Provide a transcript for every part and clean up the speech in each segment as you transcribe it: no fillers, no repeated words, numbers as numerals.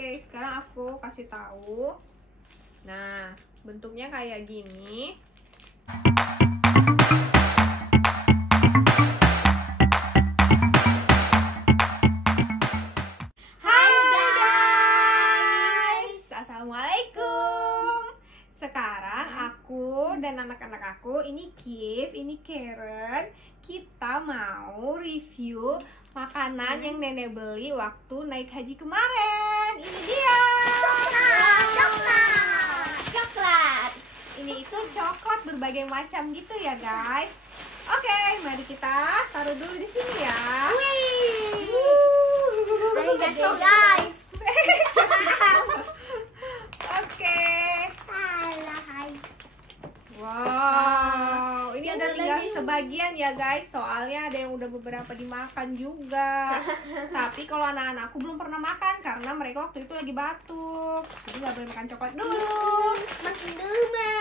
Oke, sekarang aku kasih tahu. Nah, bentuknya kayak gini. Hai guys, assalamualaikum. Sekarang aku dan anak-anak aku, ini Kif, ini Karen, kita mau review makanan yang nenek beli waktu naik haji kemarin. Ini dia. Coklat. Ini itu coklat berbagai macam gitu ya guys. Oke, mari kita taruh dulu di sini ya. Ayo guys. Oke. Wow, ini ada tinggal sebagian ya guys. Soalnya ada yang udah beberapa dimakan juga. Tapi kalau anak-anakku belum pernah makan karena mereka waktu itu lagi batuk. Jadi nggak boleh makan coklat dulu. Makin dulu.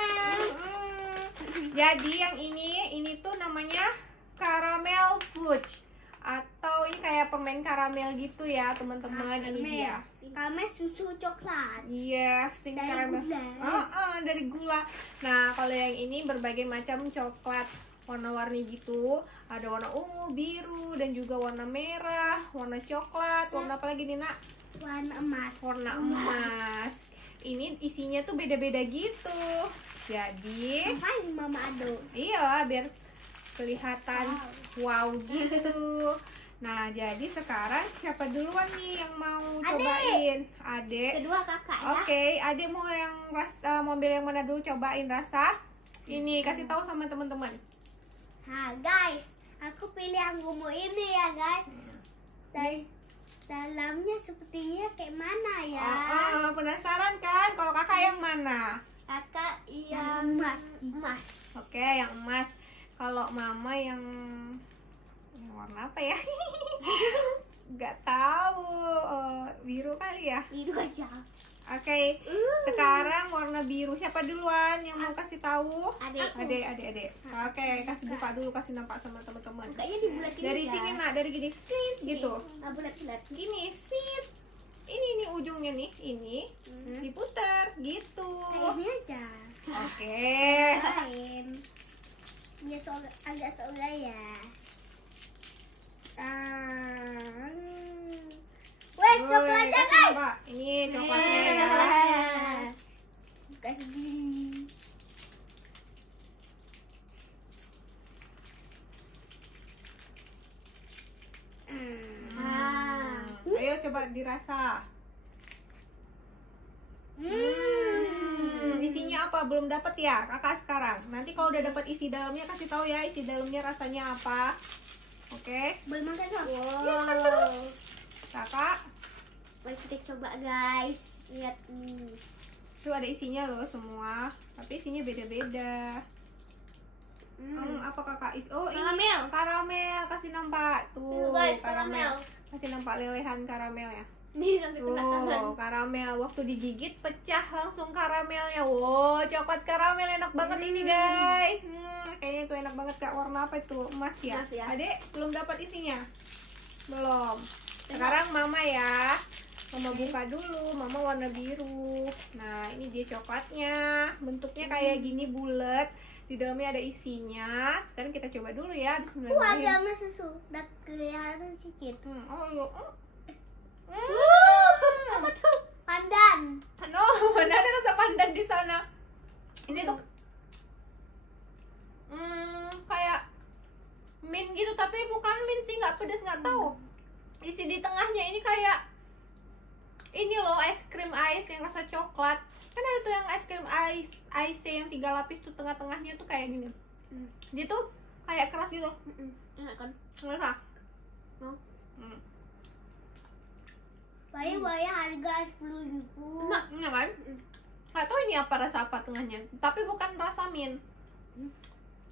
Jadi yang ini tuh namanya caramel fudge, atau ini kayak permen karamel gitu ya teman-teman. Ini dia. Karamel susu coklat. Yes, ini Dari karamel. gula. Dari gula. Nah, kalau yang ini berbagai macam coklat warna-warni gitu. Ada warna ungu, biru, dan juga warna merah, warna coklat, warna apa lagi nih, Nak? Warna emas. Warna emas. Ini isinya tuh beda-beda gitu. Jadi, Ngapain mama aduk? iya, biar kelihatan wow gitu. Nah, jadi sekarang siapa duluan nih yang mau cobain? Adek. Kedua kakak ya. Oke, Adek mau yang rasa mobil yang mana dulu, cobain rasa? Ini kasih tahu sama teman-teman. Nah guys, aku pilih yang gumu ini ya guys. Dan dalamnya sepertinya kayak mana ya? Penasaran kan? Kalau kakak yang mana? Kakak yang emas. Oke, yang emas. Kalau mama yang warna apa ya? Nggak tahu. Biru kali ya? Biru aja. Oke, sekarang warna biru. Siapa duluan yang mau kasih tahu? Adek. Adek. Oke, kasih buka dulu, kasih nampak sama teman-teman. Bukanya dibulatin Dari ya. sini nak, dari gini, sit gitu. Nah, bulat-bulat. Gini, sit. Ini ujungnya nih, ini diputar gitu. Kayak ini aja. Oke. Lain. Dia agak seolah ya. Weh, coklatnya kasih guys. nampak. Ini coklatnya ya. Kasih. Ayo coba dirasa. Isinya apa? Belum dapat ya kakak sekarang. Nanti kalau udah dapat isi dalamnya kasih tahu ya, isi dalamnya rasanya apa. Oke. Boleh makan dong? Ya, makan terus. Kakak, Mari kita coba guys. Lihat nih. tuh ada isinya loh semua. Tapi isinya beda-beda. Apa kakak? Oh, ini Karamel. karamel. Kasih nampak. Tuh, Guys, karamel. Kasih nampak lelehan karamel ya. Nih sampai kena tangan. Tuh, karamel. Waktu digigit pecah langsung karamelnya. Wow, coklat karamel enak banget ini guys. Kayaknya itu enak banget Kak. Warna apa itu? Emas ya? Emas ya. Adek, belum dapat isinya? Belum. Sekarang mama ya. Mama buka dulu. Mama warna biru. Nah, ini dia coklatnya. Bentuknya kayak gini bulat. Di dalamnya ada isinya. Sekarang kita coba dulu ya. Bismillahirrahmanirrahim. Ada sama susu. Udah kelihatan sedikit. Apa tuh? Pandan. No, mana ada rasa pandan di sana? Ini tuh kayak mint gitu, tapi bukan mint sih, nggak pedas, nggak tahu. Isi di tengahnya ini kayak ini loh, es krim ice yang rasa coklat. Kan ada tuh yang es krim ice yang 3 lapis tuh, tengah-tengahnya tuh kayak gini. Dia tuh kayak keras gitu. Enak kan? Ngerasa? Bayar harga 10.000. Enak kan? Nggak tahu ini apa rasa apa tengahnya, tapi bukan rasa mint.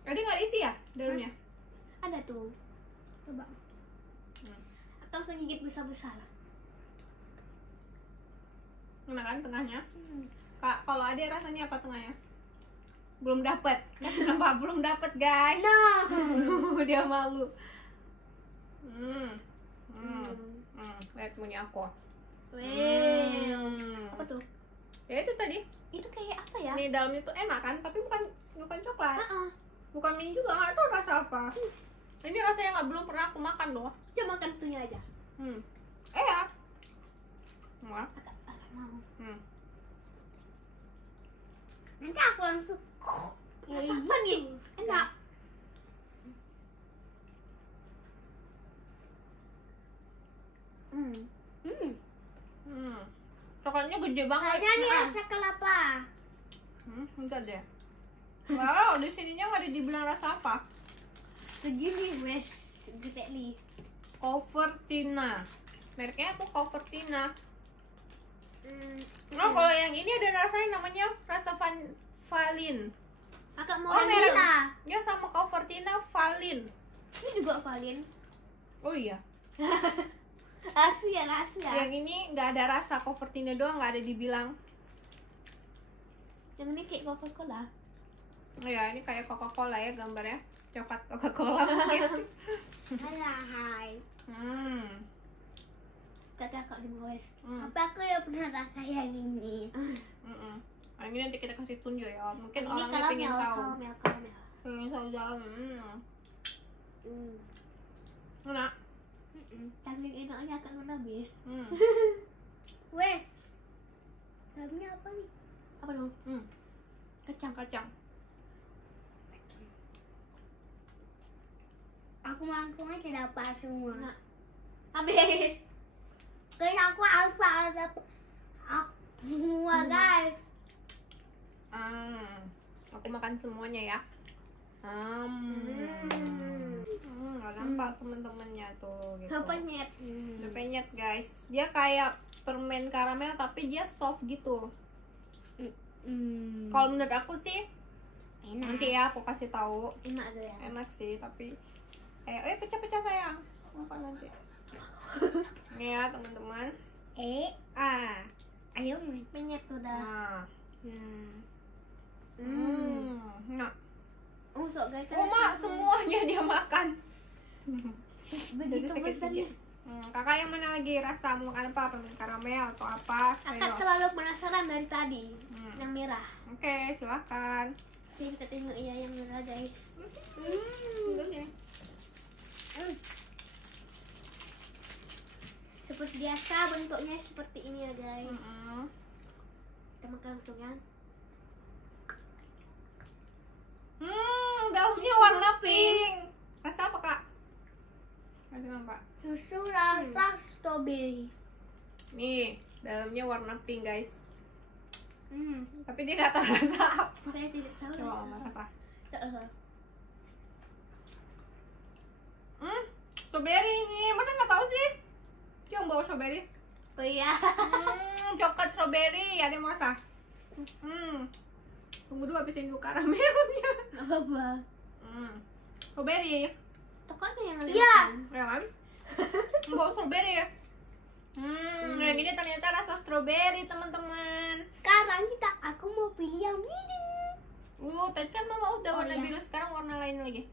Tadi nggak isi ya dalamnya? Ada tuh. Coba. Atau sedikit besar-besar. Enak kan tengahnya? Kak, kalau Adek rasanya apa tengahnya? Belum dapat. Kenapa belum dapat, guys? No. Dia malu. Lihat punya aku. di dalamnya tuh enak kan, tapi bukan coklat. Heeh. Bukan mint juga, nggak tahu rasa apa. Ini rasanya nggak, belum pernah aku makan loh. Coba makan itunya aja. Ya. Wah. Agak mau. Hmm. Nanti aku langsung. Ya iya nih. Enak. Coklatnya gede banget. Kayaknya nih rasa kelapa. Enggak deh. Wow, di sininya nggak ada dibilang rasa apa. Begini wes, gede nih. Covertina. Mereknya tuh Covertina. Oh, kalau yang ini ada rasanya namanya rasa Valin. Agak mau merek. vanilla. Ya sama Covertina Valin. Ini juga Valin. Oh iya. Rahasia. Yang ini nggak ada rasa, Covertina doang nggak ada dibilang. Yang ini kayak Coca-Cola. Oh ya, ini kayak Coca-Cola ya gambarnya. Coklat Coca-Cola mungkin. Hai. Kakak di West. Tapi aku udah pernah rasa yang ini. Ini nanti kita kasih tunjuk ya. Mungkin Ini orangnya pengen tahu. karamel. Pengen tahu dalam. Enak. Saking enaknya agak habis. Wes. Dalamnya apa nih? Apa dong? Kacang. Aku langsung aja dapat semua. Nah. Habis. Kayak aku dapat semua guys. Aku makan semuanya ya. Nggak nampak temen-temennya tuh gitu. Penyet. Udah penyet guys. Dia kayak permen karamel tapi dia soft gitu. Kalau menurut aku sih Enak. nanti ya aku kasih tahu. Enak tuh ya. Enak sih tapi kayak pecah-pecah sayang. Apa nanti? Nih ya teman-teman. Ayo penyet tuh dah. Nah. Sok guys. Mak semuanya dia makan. Begitu Jadi besar sedikit. Kakak yang mana lagi rasa mau makan apa? Permen karamel atau apa? Kakak Ayo. terlalu penasaran dari tadi. Yang merah. Oke, silakan. Kita tengok ya yang merah guys. Seperti biasa bentuknya seperti ini ya guys. Kita makan langsung ya. Daunnya warna pink. Rasa apa kak? Rasa apa? Susu rasa strawberry. Nih, dalamnya warna pink guys. Tapi dia nggak tahu rasa apa. Saya tidak tahu Coba Oma rasa. Strawberry ini, masa nggak tahu sih? Coba bawa strawberry. Oh iya. Coklat strawberry, ada yang mau rasa? Tunggu dulu habisin dulu karamelnya. Apa? Strawberry. Tokonya yang Iya. Ya kan? Bawa strawberry ya. Yang ini ternyata rasa strawberry teman-teman. Sekarang aku mau pilih yang biru. Tadi kan mama udah warna iya. biru, sekarang warna lain lagi.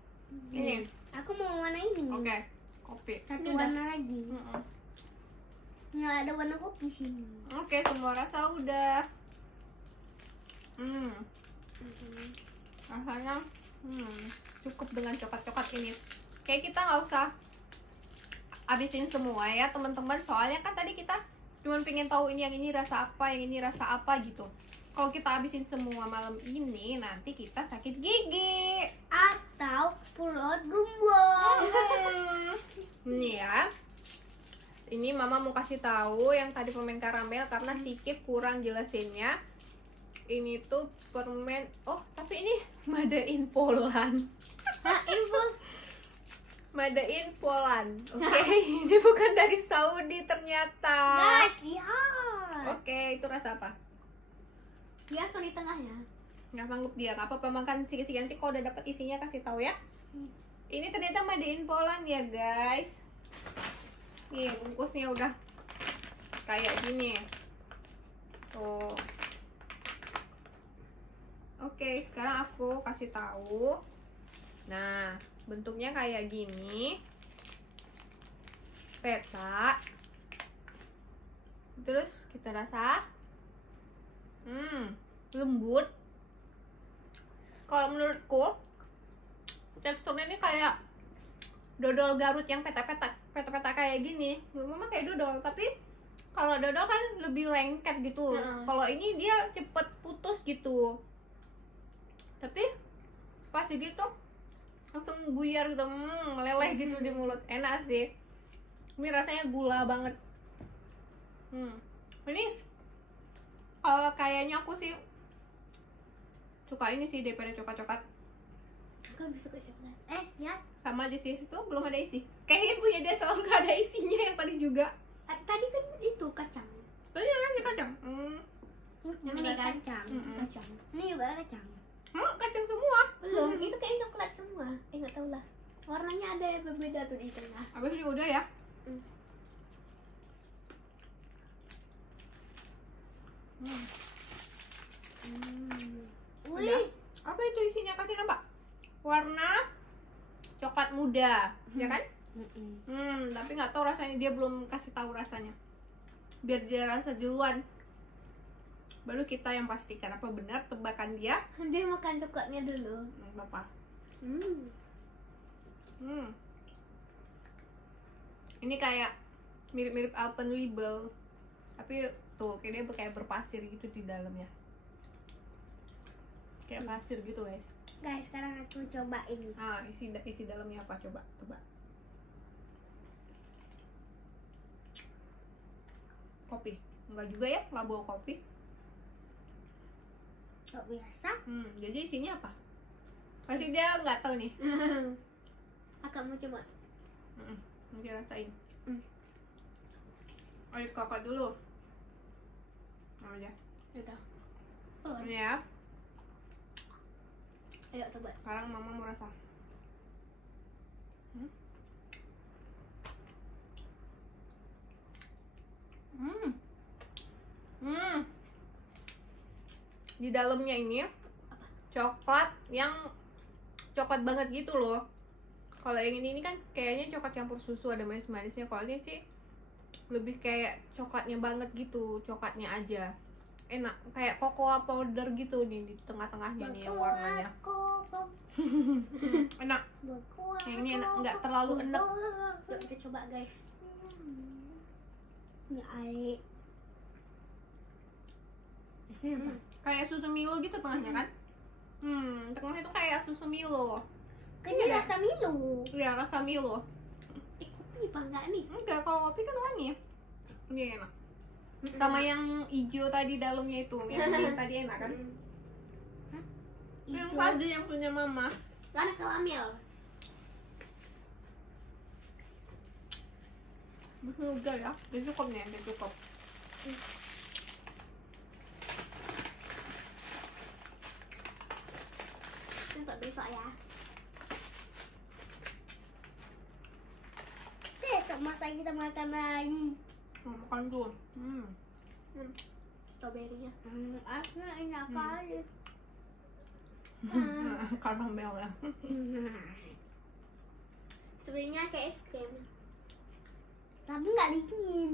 Ini. Aku mau warna ini. Oke. Kopi. Satu Ini udah. warna lagi. Nggak ada warna kopi sini. Oke, semua rasa udah. Rasanya cukup dengan coklat-coklat ini. Kayak kita nggak usah habisin semua ya teman-teman, soalnya kan tadi kita cuma pengen tahu ini yang ini rasa apa, yang ini rasa apa gitu. Kalau kita habisin semua malam ini, nanti kita sakit gigi Atau perut gembok. Nih ya, ini mama mau kasih tahu yang tadi permen karamel karena Sikip kurang jelasinnya. Ini tuh permen, tapi ini made in Poland. Nah, info. Made in Poland. Oke, ini bukan dari Saudi ternyata. Guys, lihat. Oke, itu rasa apa? Dia tuh di tengahnya. Nggak sanggup dia, nggak apa-apa makan sikit-sikit, nanti kalau udah dapat isinya kasih tahu ya. Ini ternyata made in Poland ya guys. Nih bungkusnya udah kayak gini. Tuh. Oke, sekarang aku kasih tahu. Nah, bentuknya kayak gini. Peta. Terus kita rasa lembut, Kalau menurutku teksturnya ini kayak dodol Garut yang peta-peta kayak gini. Memang kayak dodol, tapi kalau dodol kan lebih lengket gitu. Kalau ini dia cepet putus gitu. Tapi pas gitu langsung buyar gitu, meleleh gitu di mulut. Enak sih. Ini rasanya gula banget. Ini kayaknya aku sih suka ini sih daripada coklat-coklat. Aku lebih suka coklat. Ya. Sama aja sih, itu belum ada isi. Kayaknya punya dia selalu gak ada isinya yang tadi juga. Tadi kan itu kacang. Tadi kan ini kacang. Yang ini kacang. Kacang. Ini juga kacang. Kacang semua. Belum, itu kayak coklat semua. Nggak tahu lah. Warnanya ada yang berbeda tuh di tengah. Habis ini udah ya. Wih, apa itu isinya, kasih nampak? Warna coklat muda, ya kan? Tapi nggak tahu rasanya, dia belum kasih tahu rasanya. Biar dia rasa duluan, baru kita yang pastikan apa benar tebakan dia. dia makan coklatnya dulu. Bapak. Ini kayak mirip-mirip Alpenliebe, tapi tuh kayak dia kayak berpasir gitu di dalamnya, kayak pasir gitu guys. Guys, sekarang aku coba ini. Isi dalamnya apa, coba tebak. Kopi? Enggak juga ya, nggak bawa kopi. Kok biasa? Jadi isinya apa? Pasti dia nggak tahu nih. Kakak mau coba. Nanti rasain. Ayo kakak dulu. Aja. Udah. Ini ya. Ayo coba. Sekarang mama mau rasa. Di dalamnya ini coklat yang coklat banget gitu loh. Kalau yang ini kan kayaknya coklat campur susu, ada manis-manisnya. Kalau ini sih lebih kayak coklatnya banget gitu, coklatnya aja. Enak, kayak cocoa powder gitu nih di tengah-tengahnya nih yang warnanya. Enak. Yang ini enak, nggak terlalu enak. Yuk kita coba guys. Ini air. Biasanya apa? Kayak susu Milo gitu tengahnya kan? Tengahnya tuh kayak susu Milo. Kayaknya rasa Milo. Ya, rasa Milo. Kopi apa enggak nih? Enggak, kalau kopi kan wangi ya. Ini enak. Sama yang hijau tadi dalamnya itu, yang tadi enak kan? Yang tadi yang punya mama. Karena karamel. Udah ya, udah cukup nih, udah cukup. Untuk besok ya. Besok masa kita makan lagi. Makan dulu. Stroberinya. Asnya enak kali. Karamel ya. Stroberinya kayak es krim. Tapi nggak dingin.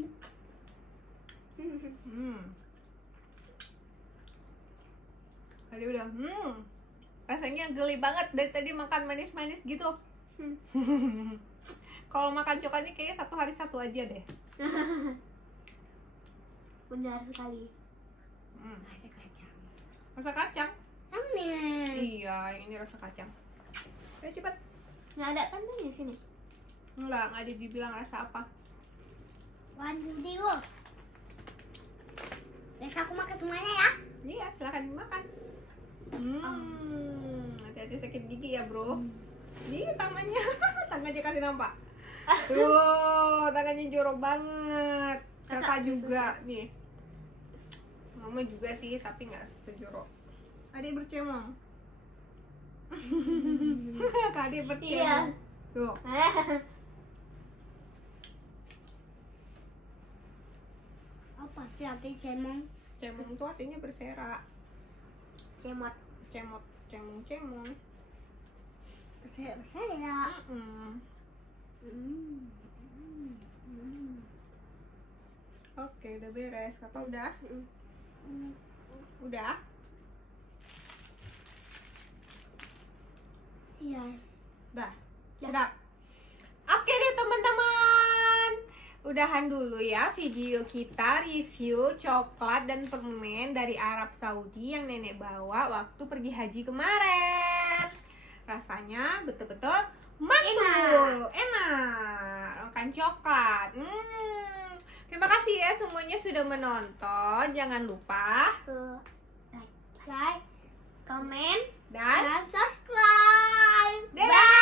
Tadi udah. Rasanya geli banget dari tadi makan manis-manis gitu. Kalau makan coklatnya kayaknya satu hari satu aja deh. Benar sekali. Rasa kacang. Rasa kacang? Amin. Iya, yang ini rasa kacang. Ayo cepat. Nggak ada kan di sini? Enggak ada dibilang rasa apa. 1, 2, 3. Guys, aku makan semuanya ya. Iya, silahkan dimakan. Hati-hati sakit gigi ya bro. Ini tangannya, tangannya kasih nampak. Tuh, tangannya jorok banget. Kakak juga nih. Mama juga sih, tapi nggak sejorok. Adik bercemong. Adik bercemong. Tuh. Apa sih arti cemong? Cemong tuh artinya berserak. Cemot. Cemot, cemong. Berserak. Oke, udah beres. Kakak udah? Udah? Iya. Dah, sedap. Oke deh teman-teman, udahan dulu ya video kita review coklat dan permen dari Arab Saudi yang nenek bawa waktu pergi haji kemarin. Rasanya betul-betul mantul, enak, makan coklat. Terima kasih ya semuanya sudah menonton. Jangan lupa Like, comment, dan dan subscribe. dadah.